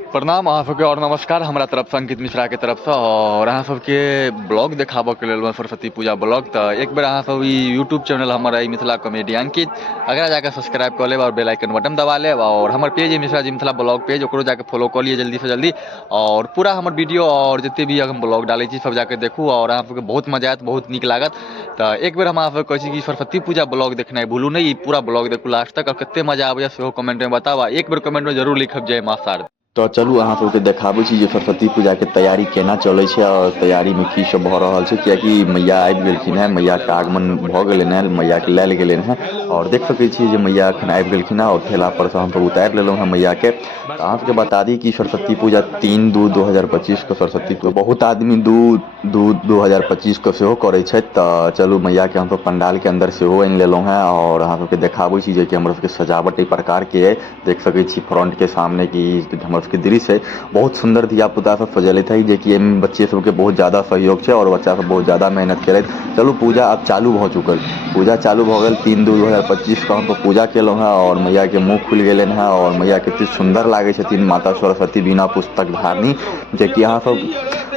प्रणाम अहाँ सबके और नमस्कार हमरा तरफ से अंकित मिश्रा के तरफ से। और अहाँ सबके ब्लॉग देखाबऽ के लेल सरस्वती पूजा ब्लॉग, तो एक बेर अहाँ सब यूट्यूब चैनल हमारा मिथिला कॉमेडी अंकित अगर जाकर सब्सक्राइब कर लेब और बेल आइकन बटन दबा लेब। और हमारे पेज है मिश्रा जी मिथिला ब्लॉग पेज, ओकरो जाकर फॉलो कर लिए जल्दी से जल्दी। और पूरा हमारे वीडियो और जितने भी हम ब्लॉग डाले सब जाकर देखू और अहाँ सबके बहुत मजा आयत, बहुत नीक लागत। तो एक बेर हम अहाँ सब कहै छी कि सरस्वती पूजा ब्लॉग देखनाइ भूलू नहीं, पूरा ब्लॉग देखू लास्ट तक। और कते मजा आबैया सेहो कमेंट में बताबा, एक बेर कमेंट में जरूर लिखब जय माँ शारदा। तो चलू अहाँ सबके देखाबै छी जे सरस्वती पूजा के तैयारी केना चलै छै और तैयारी में की सब भऽ रहल छै, कियाकि मैया आबि गेलखिन हैं, मैया के आगमन भऽ गेलनि हैं, मैया के लायल गेलनि हैं। और देख सकै छी जे मैया एखन आबि गेलखिन हैं और ठेला पर से हम सब उतारि लेलहुँ हैं मैया के। तो अहाँ सबके बता दी कि सरस्वती पूजा 3/2/2025 के सरस्वती पूजा बहुत आदमी 2/2/2025 के सेहो करै छथि। तो चलू मैया के हम सब पंडाल के अंदर सेहो आनि लेलहुँ हैं और अहाँ सबके देखाबै छी जे कि हमर सबके सजावट एहि प्रकार के अइ। देख सकै छी फ्रंट के सामने की हमर सबके दृश्य है, बहुत सुंदर धिया पुता सब सजेलथि है, जे कि एहिमे बच्चे सबके बहुत ज़्यादा सहयोग छै और बच्चा सब बहुत ज़्यादा मेहनत केलथि। चलू पूजा अब चालू भऽ चुकल, पूजा चालू भऽ गेल। 3/2/2025 के हम सब पूजा केलहुँ हैं और मैया के मुँह खुलि गेलनि हैं और मैया कते सुंदर लागै छथिन माता सरस्वती बिना पुस्तक धारनी, जे कि अहाँ सब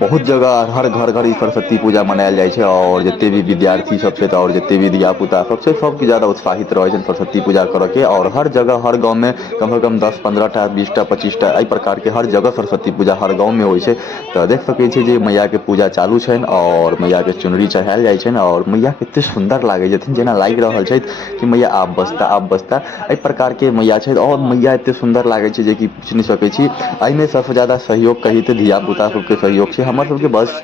बहुत जगह हर घर घर ई सरस्वती पूजा मनायल जाइ छै। और जते भी विद्यार्थी सब छै और जते भी धिया पुता सब छै सबके ज़्यादा उत्साहित रहै छै सरस्वती पूजा करऽ के। और हर जगह हर गाँव में कम से कम 10-15टा 20टा 25टा एहि प्रकार के हर जगह सरस्वती पूजा हर गाँव में होइ छै। तो देख सकै छी जे मैया के पूजा चालू छनि और मैया के चुनरी चढ़ायल जाइ छनि और मैया कते सुंदर लागै छथिन, जेना लागि रहल छै कि मैया आब बसता आब बसता, एहि प्रकार के मैया छै। और मैया एते सुंदर लागै छै जे कि पूछि नहीं सकै छी। एहिमे सबसे ज्यादा सहयोग कही तऽ धिया पुता सबके सहयोग छै, हमर सबके बस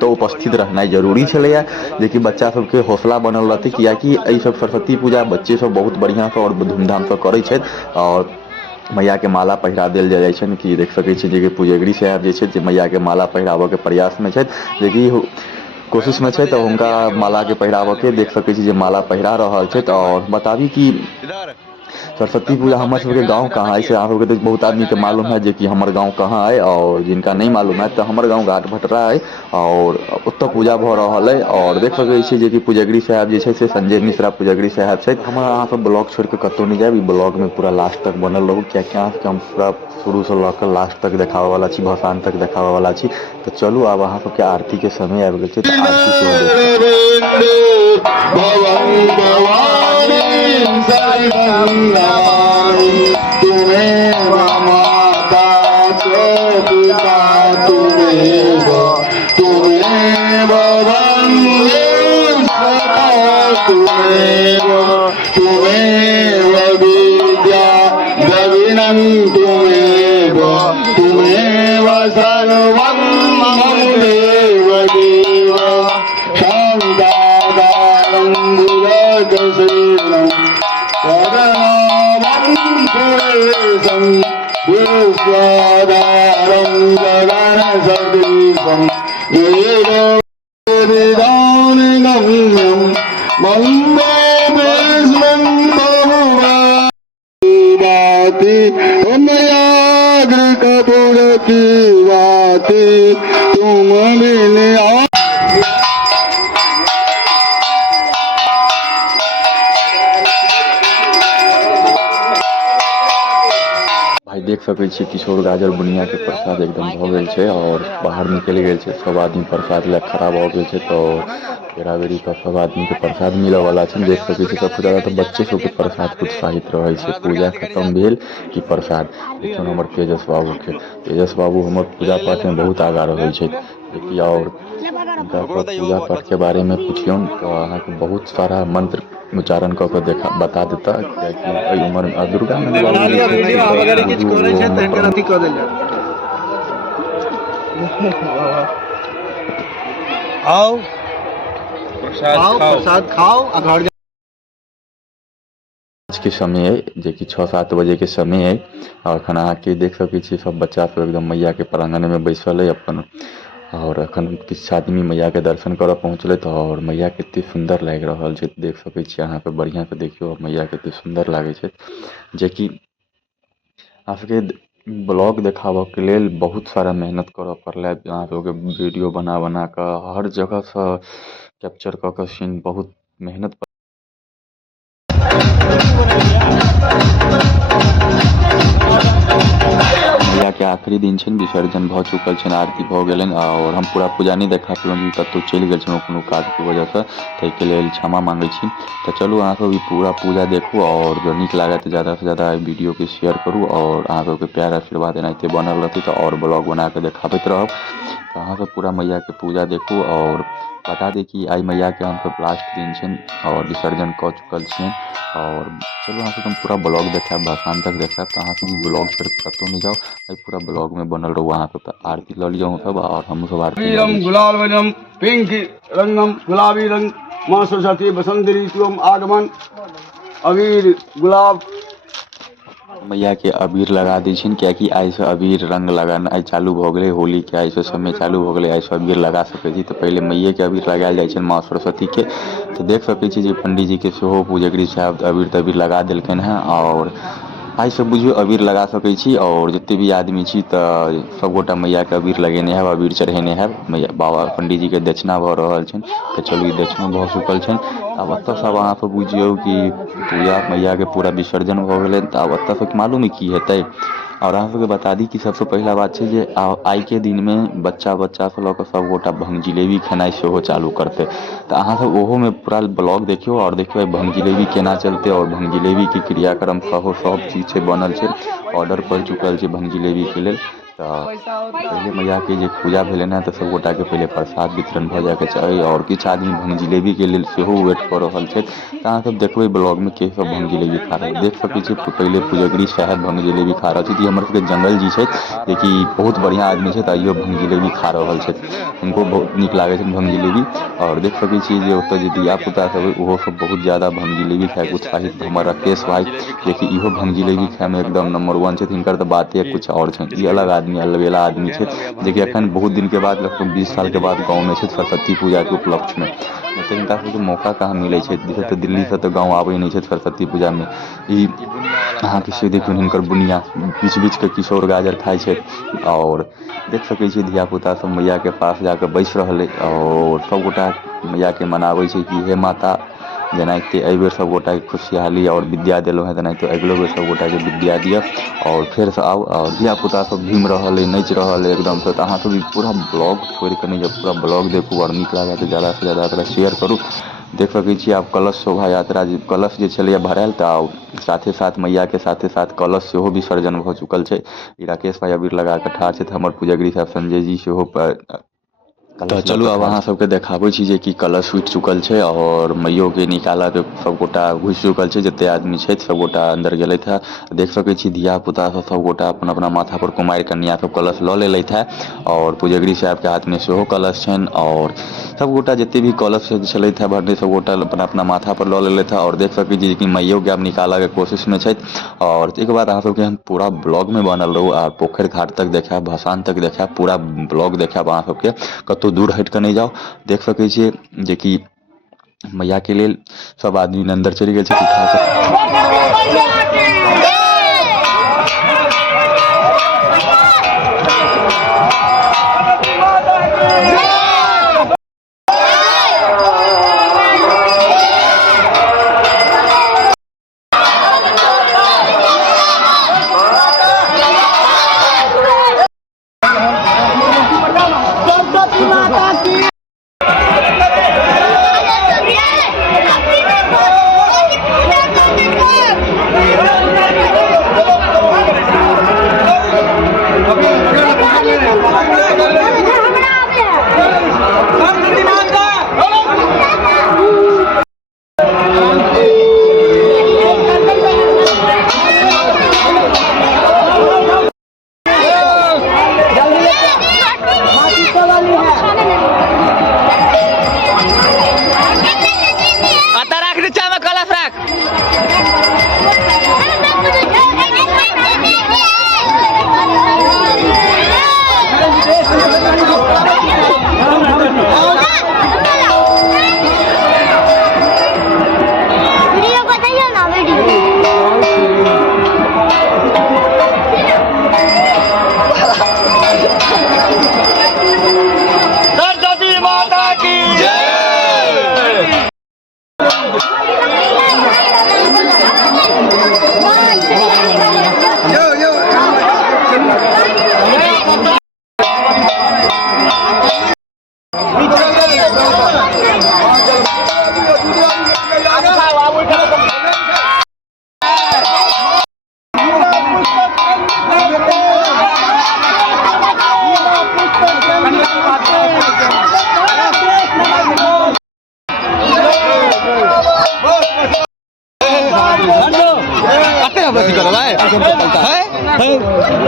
तो उपस्थित रहनाइ जरूरी छलैया, जेकि बच्चा सबके हौसला बनल रहतै, कियाकि एहि सब सरस्वती पूजा बच्चे सब बहुत बढ़िआँ सँ और धूमधाम सँ करै छथि। और मैया के माला पहिरा देल जाइ छनि, कि देख सकै छी जे कि पूजगरी साहब जे छथि मैया के माला पहिराबऽ के प्रयास में छथि, जेकि कोशिश में छै। तो हुनका माला के पहिराबऽ के देख सकै छी जे माला पहिरा रहल छथि। और बताबी कि सरस्वती पूजा हमर सबके गाँव कहाँ है से अहाँ सबके तो बहुत आदमी के मालूम है, जे कि हमर गाँव कहाँ है। और जिनका नहीं मालूम है तो हमर गाँव घाट भटरा है और ओतऽ पूजा भऽ रहल है। और देख सकै छी जे कि पूजगरी साहब जे छै से संजय मिश्रा पूजगरी साहब छथि। हमर अहाँ सब ब्लॉग छोड़ के कतौ नहीं जायब, ई ब्लॉग में पूरा लास्ट तक बनल रहू, कियाकि अहाँ सबके हम पूरा शुरू से लऽ कऽ लास्ट तक देखाबऽ वाला छी, भसान तक देखाबऽ वाला छी। तो चलू आब अहाँ सबके आरती के समय आबि गेल छै, तो आरती सेहो देख सकै छी किशोर गाजर बुनिया के प्रसाद एकदम भऽ गेल छै और बाहर निकलि गेल छै, सब आदमी प्रसाद लए खड़ा भऽ गेल छै। तो बेरा बेरी पर सब आदमी के प्रसाद मिलऽ वाला छै, देख सकै छी। सबसे ज्यादा तो बच्चे सबके प्रसाद के उत्साहित रहै छै, पूजा खत्म भेल कि प्रसाद। देखियौ हमर तेजस बाबू के, तेजस बाबू हमर पूजा पाठ में बहुत आगाँ रहै छै, देखिए। और पूजा पाठ के बारे में पूछियौ तो अहाँके बहुत सारा मंत्र उच्चारण कऽ के बता देता, कियाकि एहि उम्र में दुर्गा आओ प्रसाद खाओ आ घर के समय है, जे कि 6-7 बजे के समय है। और अखन अहाँके देख सकै छी सब बच्चा सब एकदम मैया के प्रांगण में बैसल है अपन। और अखन किछु आदमी मैया के दर्शन करऽ पहुँचलथि और मैया कते सुंदर लागि रहल छै, देख सकै छी अहाँ पे बढ़िया से देखियो मैया कते सुंदर लागै छै, जे कि अहाँ सबके ब्लॉग देखाबऽ के लेल बहुत सारा मेहनत करऽ पड़लै। अहाँ सबके वीडियो बना बना कऽ हर जगह से कैप्चर कऽ के सीन बहुत मेहनत मैया के आखिरी दिन छे, विसर्जन भ चुकल छे, आरती भ गेलन और हम पूरा पूजा नहीं देखा पेलहुँ कतौ चलि गेल छलहुँ कोनो काज के वजह से, ताहिके लेल क्षमा मांगै छी। तो चलू अहाँ सब पूरा पूजा देखू और जो नीक लागत तो ज़्यादा से ज़्यादा वीडियो के शेयर करूँ और अहाँ सबके प्यार आशीर्वाद एनाहिते बनल रहतै तो और ब्लॉग बना के देखाबैत रहब। तो अहाँ सब पूरा मैया के पूजा देखू और बता दी कि आई मैया के हम सब लास्ट दिन छन और विसर्जन क चुकल छन। और चलो अहाँ सब पूरा ब्लॉग देखाब, भसान तक देखाब, तो अहाँ सब ब्लॉग छोड़ के कतौ नहीं जाओ, पूरा ब्लॉग में बनल रहो। अहाँ सब आरती ल लियो सब और हम सब आरती गुलाल वनम पिंक रंगम गुलाबी रंग माँ सरस्वती बसंत ऋतुम आगमन अबीर गुलाब मैया के अबीर लगा दी छिन, कियाकि आई से अबीर रंग लगाना आई चालू भ गेलै, होली के आई से समय चालू भ गेलै, आई से अबीर लगा सकै छी। तो पहले मैये के अबीर लगायल जाइ छै माँ सरस्वती के। तो देख सकै छी जे पंडित जी के सेहो पूजगरी साहब अबीर तबीर लगा देलखिन हैं और आई से बुझियो अबीर लगा सकै छी। और जते भी आदमी छी तो सब गोटा मैया के अबीर लगेने है, अबीर चढ़ेने है। मैया बाबा पंडित जी के दक्षिणा भ रहल छन, तो चलू दक्षिणो भ चुकल छन। अब अत सब अहाँ सब बुझियो कि पूजा मैया के पूरा विसर्जन भ गेलै। तो अब अत से मालूम है की हेतै। और अहाँ सबके बता दी कि सबसे पहला बात छै जे आई के दिन में बच्चा से लऽ कऽ सब गोटा भंग जिलेबी खेनाइ सेहो चालू करते। तो अहाँ सब ओहो में पूरा ब्लॉग देखियो और देखियो भंग जिलेबी केना चलते और भंग जिलेबी के क्रियाक्रम सब चीज छै बनल छै, ऑर्डर पड़ चुकल छै भंग जिलेबी के लेल। तो पहले मैया के जे पूजा भेलन है तो सब गोटा के पहले प्रसाद वितरण भ जाय के चाही और किछु आदमी भंग जिलेबी के लेल सेहो वेट कर रहल छै। तो अहाँ सब देखबै ब्लॉग में के सब भंग जिलेबी खा रहल देख सकै छी। पहले पूजगरी साहब भंग जिलेबी खा रहल छै, हमर सबके जंगल जी छै जेकि बहुत बढ़िया आदमी छै, तैयो भंग जिलेबी खा रहल छै, उनको बहुत नीक लागे छै भंग जिलेबी। और देख सकै छी जे ओतऽ जे धिया पुता सब ओहो सब बहुत ज्यादा भंग जिलेबी खाए के उत्साहित। हमर राकेश भाई जेकि इहो भंग जिलेबी खाए में एकदम नंबर 1 छै, हिनकर तो बाते कुछ और छै, ई अलग आदमी अलबेला आदमी छै जेकि अखन बहुत दिन के बाद लगभग 20 साल के बाद गाँव में छै सरस्वती पूजा के उपलक्ष्य में। तो हिनका सबके मौका कहाँ मिले छै, तो दिल्ली से तो गाँव आबै नहीं छै सरस्वती पूजा में। ई अहाँ के से देखियो हिनकर बुनिया बीच बीच के किशोर गाजर खाए छै। और देख सकै छी धिया पुता सब मैया के पास जाके बैस रहले और सब गोटा मैया के मनाबै छै कि हे माता जेनाहिते एहि बेर सब गोटा के खुशहाली और विद्या देलहुँ हैं, तेनाहिते अगिलो बेर सब गोटा के विद्या दिअ और फेर से आउ। और धिया पुता सब घूम रहल है, नाच रहल है एकदम से। तो अहाँ सब पूरा ब्लॉग छोड़ के नहीं, जब पूरा ब्लॉग देखू और नीक लागे तो ज़्यादा से ज़्यादा एकरा शेयर करू। देख सकै छी आब कलश शोभा यात्रा कलश जे छलैया भरायल, तो साथे साथ मैया के साथे साथ कलश सेहो विसर्जन भ चुकल छै। राकेश भाई अबीर लगा के ठाढ़ छै, हमर पूजगरी साहब संजय जी सेहो तो चलू अब अहाँ सबके देखाबै छी जे कि कलश उठि चुकल छै और मैयो के निकाला पे सब गोटा घुसि चुकल छै, जते आदमी छै सब गोटा अंदर गेलथि है। देख सकै छी धिया पुता सब गोटा अपन अपना माथा पर कुमारि कन्या सब कलश लऽ लेलथि है और पूजगरी साहब के हाथ में सेहो कलश छनि। और सब गोटा जते भी कलश छलथि है भरने सब गोटा अपना अपना माथा पर लऽ लेलथि है। और देख सकै छी कि मैयो के आब निकाला के कोशिश में छथि। और एक बार अहाँ सबके हम पूरा ब्लॉग में बनल रहू आ पोखरि घाट तक देखाब, भसान तक देखाब, पूरा ब्लॉग देखाब अहाँ सबके, कतौ दूर हट के नहीं जाओ। देख सकै छियै जे कि मैया के लेल सब आदमी अंदर चलि गेल छै।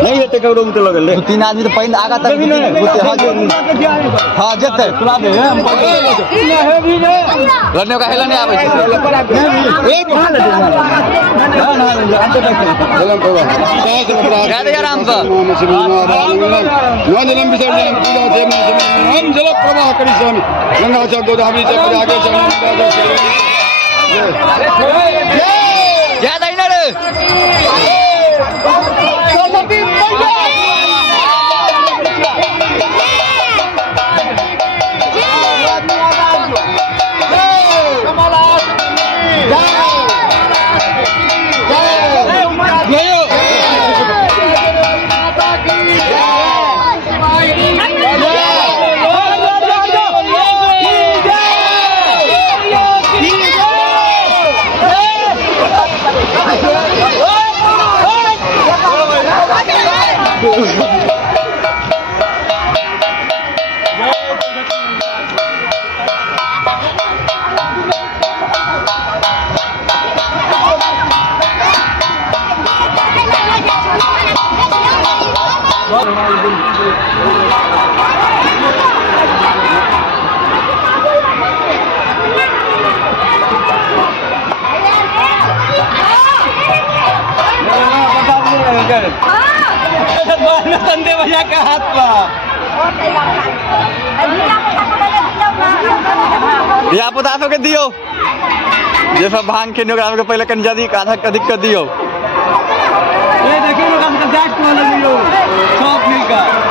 नहीं हेतै ककरो बुते लगल ले 2-3 आदमी तो पहिने आगा तक बुते हां जेतै चला दे हम लड़ने का हेला नहीं आबै छै एक कहां ले गाड़ी आराम से नवजलम विसर्जन पूजा सेवन हम जल प्रवाह करिष्यामि गंगा च गोदावरी च प्रयागे च जय दैनर संदे भैया का हाथ पर धिया पुता सबके दियो जे सब भांग खेने ओकरा सबके पहिले कनि जदी आधा अधिक कर दियो ये देखिए लोग हमका जाट को लगियो सब मिलकर